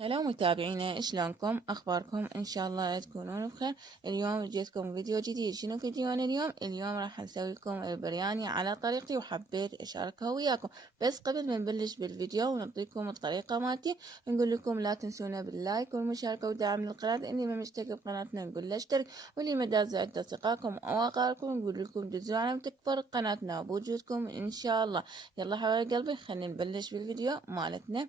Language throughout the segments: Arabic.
هلا متابعينا، شلونكم؟ اخباركم؟ ان شاء الله تكونون بخير. اليوم جيتكم فيديو جديد. شنو فيديونا اليوم راح نسوي لكم البرياني على طريقتي، وحبيت اشاركها وياكم. بس قبل ما نبلش بالفيديو ونعطيكم الطريقه مالتي، نقول لكم لا تنسونا باللايك والمشاركه ودعم للقناه. اللي ما مشترك بقناتنا نقول له اشترك، واللي ما داز عند اصدقائكم او اقاربكم نقول لكم دزوا على تكبر قناتنا بوجودكم ان شاء الله. يلا حبايب قلبي، خلينا نبلش بالفيديو مالتنا.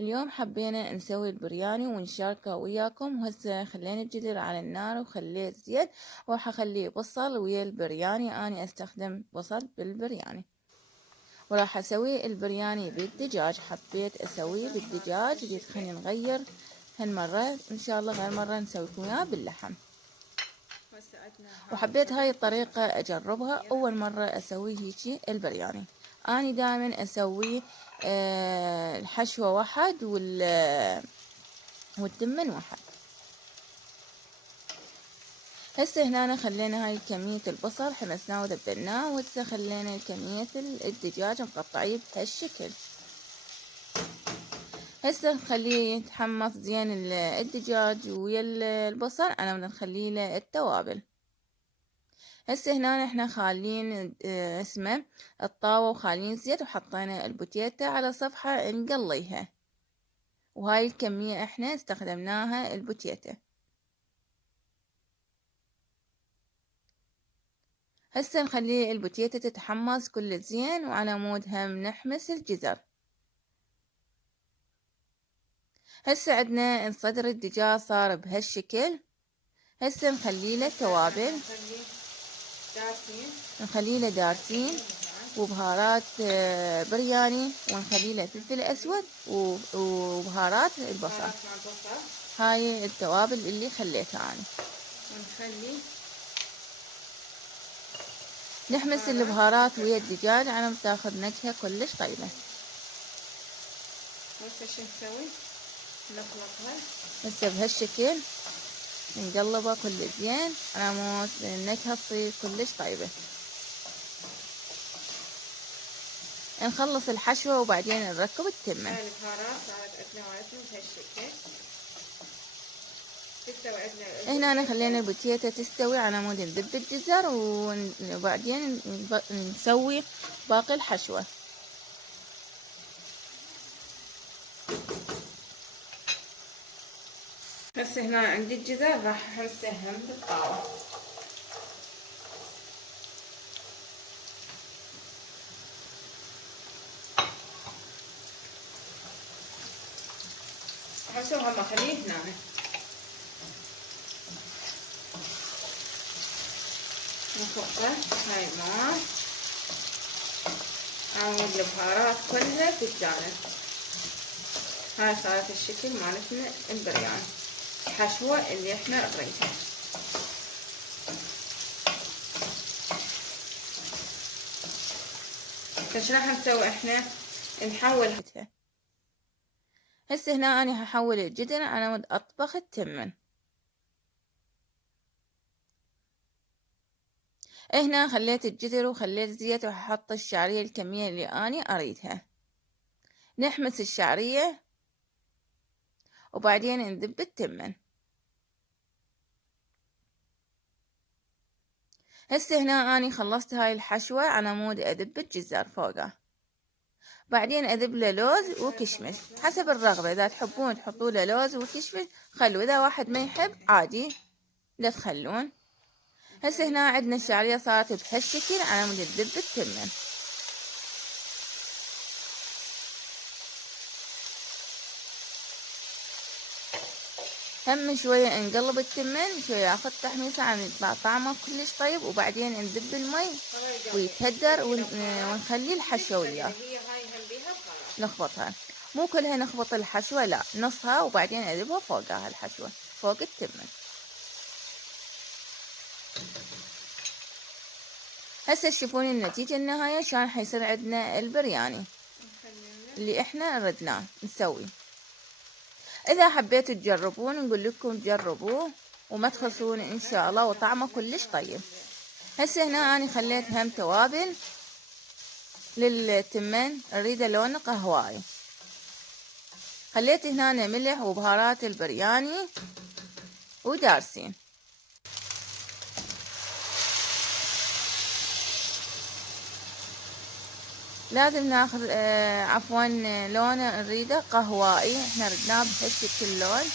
اليوم حبينا نسوي البرياني ونشاركه وياكم. وهسه خلينا الجدر على النار وخليت زيت، وراح اخليه بصل ويا البرياني. اني استخدم بصل بالبرياني، وراح اسوي البرياني بالدجاج. حبيت اسويه بالدجاج، قلت خلينا نغير هالمرة ان شاء الله غير مرة نسويكم اياه باللحم. وحبيت هاي الطريقة اجربها، اول مرة اسوي هيجي البرياني. اني دائما اسوي الحشوة واحد والتمن واحد. هسه هنا خلينا هاي كمية البصل حمسناه ودبلناه، وهسه خلينا كمية الدجاج مقطعيه بهالشكل. هسه نخليه يتحمص زين الدجاج ويا البصل، انا بدنا نخليه له التوابل. هسه هنا احنا خالين اسمه الطاوة وخالين زيت، وحطينا البوتيتا على صفحة نقليها، وهاي الكمية احنا استخدمناها البوتيتا. هسه نخلي البوتيتا تتحمص كل زين، وعلى مود هم نحمس الجزر. هسه عندنا صدر الدجاج صار بهالشكل. هسه نخلي له توابل، نخلي له دارسين وبهارات برياني، ونخلي له فلفل اسود وبهارات البصل. هاي التوابل اللي خليتها انا. ونخلي نحمس البهارات ويا الدجاج على ما تاخذ نكهة كلش طيبة. هسه شو نسوي؟ نخلطها هسه بهالشكل، نقلبها كل زين على مود النكهة تصير كلش طيبة. نخلص الحشوة وبعدين نركب التمن. هاي البهارات صارت عندنا مالتنا بهالشكل تستوي عندنا. هنا أنا خلينا البوتيتا تستوي على مود نذب الجزر، وبعدين نسوي باقي الحشوة. هسه هنا عندي الجزر راح احمسهم بالطاوة. هسه هم خليه هنا نفقه هاي الماء، عود البهارات كلها تتجانب. هاي صارت الشكل مالتنا البرياني، الحشوة اللي احنا نريدها. فش راح نسوي احنا؟ نحولها. هسه هنا اني هحول الجدر على مود اطبخ التمن. هنا خليت الجدر وخليت زيت، وهحط الشعرية الكمية اللي اني اريدها. نحمس الشعرية وبعدين نذب التمن. هسه هنا اني خلصت هاي الحشوة على مود اذب الجزر فوقه. بعدين اذب له لوز وكشمش حسب الرغبة، اذا تحبون تحطوا له لوز وكشمش خلوا، اذا واحد ما يحب عادي لا تخلون. هسه هنا عندنا الشعرية صارت بهالشكل على مود تذب التمن. هم شوية نقلب التمن شوية، ياخذ تحميصة عن يطلع طعمه كلش طيب، وبعدين نذب المي ويتهدر ونخلي الحشوة وياه نخبطها. مو كلها نخبط الحشوة، لا نصها، وبعدين اذبها فوقها الحشوة فوق التمن. هسه تشوفون النتيجة النهاية شلون حيصير عندنا البرياني اللي احنا ردناه نسوي. اذا حبيتوا تجربون نقول لكم جربوه وما تخسرون ان شاء الله، وطعمه كلش طيب. هسه هنا اني خليت هم توابل للتمن، اريده لونه قهوائي. خليت هنا ملح وبهارات البرياني ودارسين. لازم ناخذ لون نريده قهوائي، احنا ردناه بهالشكل اللون،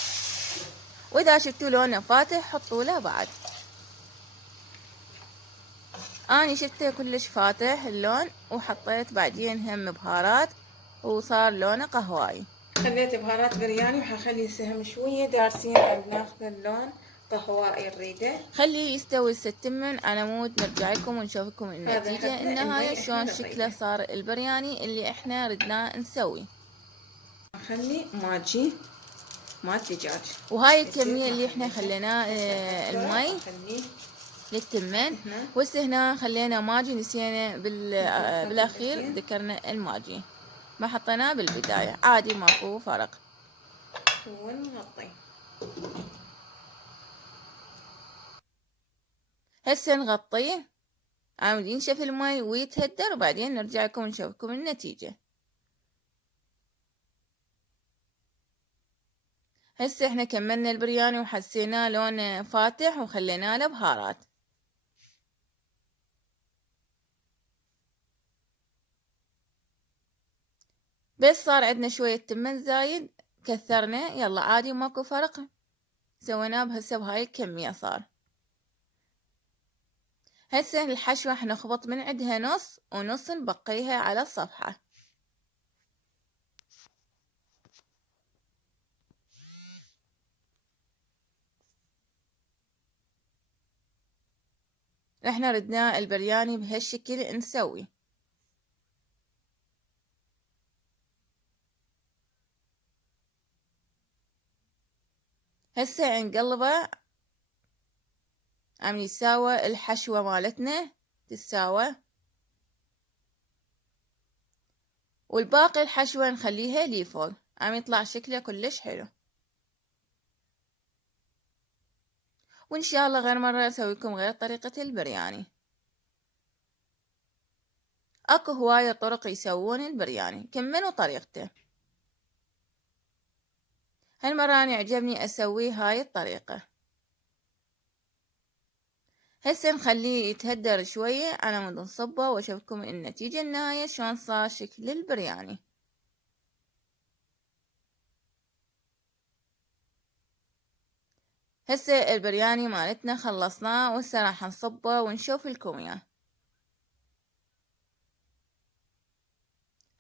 واذا شفتوا لونه فاتح حطوا له بعد. اني شفته كلش فاتح اللون وحطيت بعدين هم بهارات وصار لونه قهوائي. خليت بهارات برياني وحخلي سهم شوية دارسين عاد ناخذ اللون قهوائي نريده. خليه يستوي التمن على مود نرجع لكم ونشوفكم النتيجة النهاية شلون شكله صار البرياني اللي احنا ردنا نسوي. نخلي ماجي مال دجاج، وهاي الكمية اللي احنا خليناه المي للتمن. وهسه هنا خلينا ماجي، نسينا بالاخير ذكرنا الماجي، ما حطيناه بالبداية، عادي ماكو فرق. ونغطي. هسه نغطيه عامل ينشف المي ويتهدر، وبعدين نرجع لكم نشوفكم النتيجة. هسه احنا كملنا البرياني وحسيناه لون فاتح وخلينا له بهارات. بس صار عندنا شوية تمن زايد كثرنا، يلا عادي ماكو فرق، سويناه هسه بهاي الكمية صار. هسه الحشوة حنخبط من عندها نص ونص نبقيها على الصفحة. احنا ردنا البرياني بهالشكل نسوي. هسه نقلبه عم يساوى الحشوة مالتنا تساوى، والباقي الحشوة نخليها لي فوق، عم يطلع شكله كلش حلو. وإن شاء الله غير مرة أسويكم غير طريقة البرياني. أكو هواية طرق يسوون البرياني، كملوا طريقته. هالمرة أنا عجبني أسويه هاي الطريقة. هسه نخليه يتهدر شوية على مود نصبه وأشوفكم النتيجة النهاية شلون صار شكل البرياني. هسه البرياني مالتنا خلصناه، وهسه راح نصبه ونشوف لكم اياه.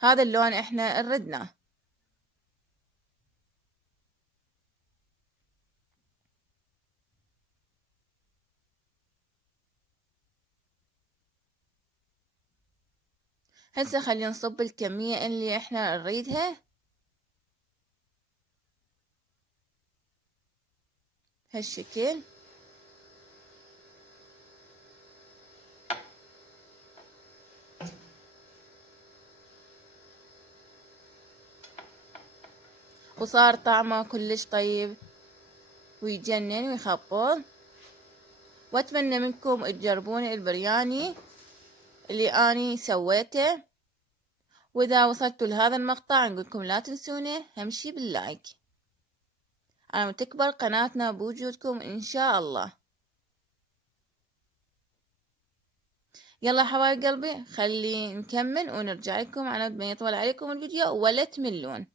هذا اللون احنا نردناه. هسه خلينا نصب الكمية اللي احنا نريدها هالشكل. وصار طعمه كلش طيب ويجنن ويخبل. واتمنى منكم تجربون البرياني اللي اني سويته. واذا وصلتوا لهذا المقطع نقولكم لا تنسونا هم شي باللايك على تكبر قناتنا بوجودكم ان شاء الله. يلا حبايب قلبي خلي نكمل ونرجع لكم على ما يطول عليكم الفيديو ولا تملون.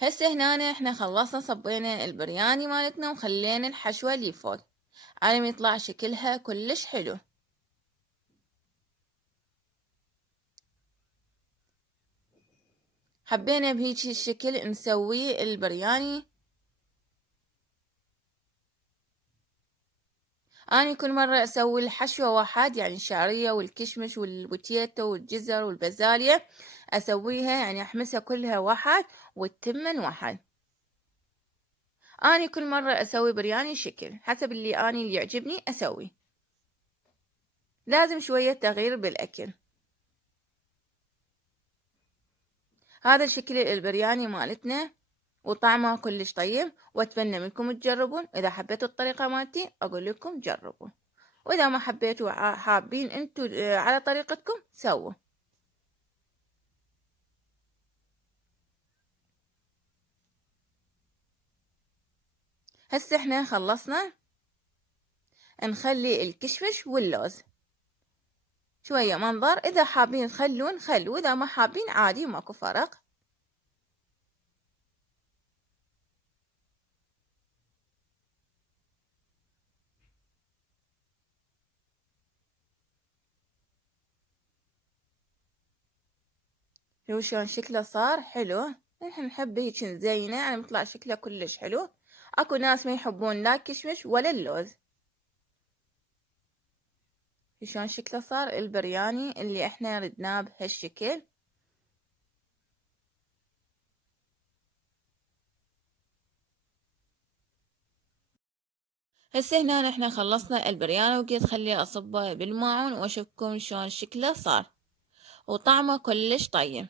هسه هنا احنا خلصنا صبينا البرياني مالتنا وخلينا الحشوة اللي فوق على ما يطلع شكلها كلش حلو. حبينا بهيك الشكل نسوي البرياني. أنا كل مرة أسوي الحشوة واحد، يعني الشعرية والكشمش والبوتيتو والجزر والبازاليا أسويها، يعني أحمسها كلها واحد والتمن واحد. أنا كل مرة أسوي برياني شكل حسب اللي يعجبني أسوي، لازم شوية تغيير بالأكل. هذا الشكل البرياني مالتنا وطعمه كلش طيب، وأتمنى منكم تجربون. إذا حبيتوا الطريقة مالتي أقول لكم جربوا، وإذا ما حبيتوا حابين أنتوا على طريقتكم سووا. هسه احنا خلصنا. نخلي الكشمش واللوز شوية منظر، إذا حابين تخلون خلوا، إذا ما حابين عادي ماكو فرق. شوفوا شلون شكله صار حلو. نحن نحب هيك نزينه، يعني بيطلع شكله كلش حلو. اكو ناس ما يحبون لا الكشمش ولا اللوز. شلون شكله صار البرياني اللي احنا ردناه بهالشكل. هسه هنا نحن خلصنا البرياني، وقيت خليه اصبه بالماعون واشوفكم شلون شكله صار، وطعمه كلش طيب.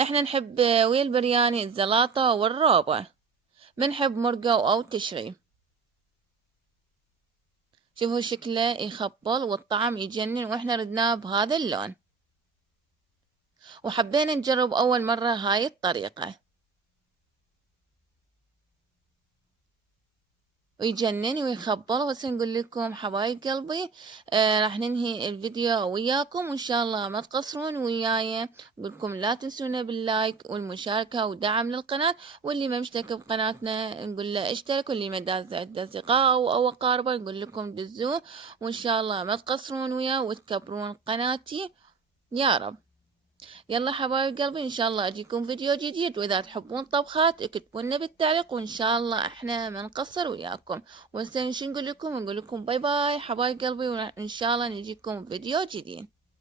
احنا نحب ويا البرياني الزلاطة والروبة، بنحب مرقة او تشري. شوفوا شكله يخبل والطعم يجنن، واحنا ردناه بهذا اللون، وحبينا نجرب اول مرة هاي الطريقة ويجنن ويخبل. وهسه نقول لكم حبايب قلبي راح ننهي الفيديو وياكم، وان شاء الله ما تقصرون وياي. نقول لكم لا تنسونا باللايك والمشاركة ودعم للقناة، واللي ما مشترك بقناتنا نقول له اشترك، واللي ما داز عنده اصدقاء او اقاربه نقول لكم دزوه. وان شاء الله ما تقصرون ويا وتكبرون قناتي يا رب. يلا حبايب قلبي، ان شاء الله اجيكم فيديو جديد، واذا تحبون طبخات اكتبوا لنا بالتعليق، وان شاء الله احنا ما نقصر وياكم. وهسه شو نقول لكم؟ نقول لكم باي باي حبايب قلبي، وان شاء الله نجيكم فيديو جديد.